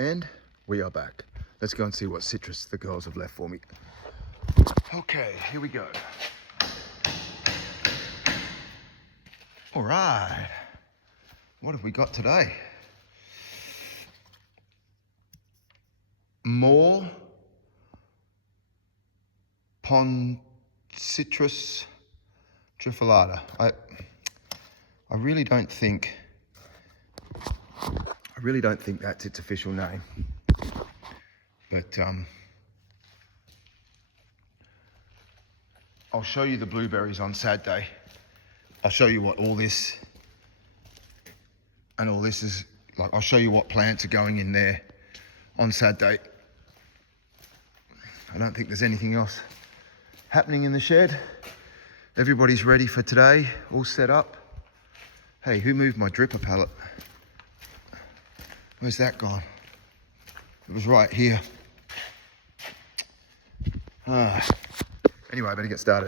And we are back. Let's go and see what citrus the girls have left for me. Okay, here we go. All right. What have we got today? More Pon Citrus Trifolata. I really don't think that's its official name. But I'll show you the blueberries on Saturday. I'll show you what all this and all this is like. I'll show you what plants are going in there on Saturday. I don't think there's anything else happening in the shed. Everybody's ready for today, all set up. Hey, who moved my dripper pallet? Where's that gone? It was right here. Anyway, I better get started.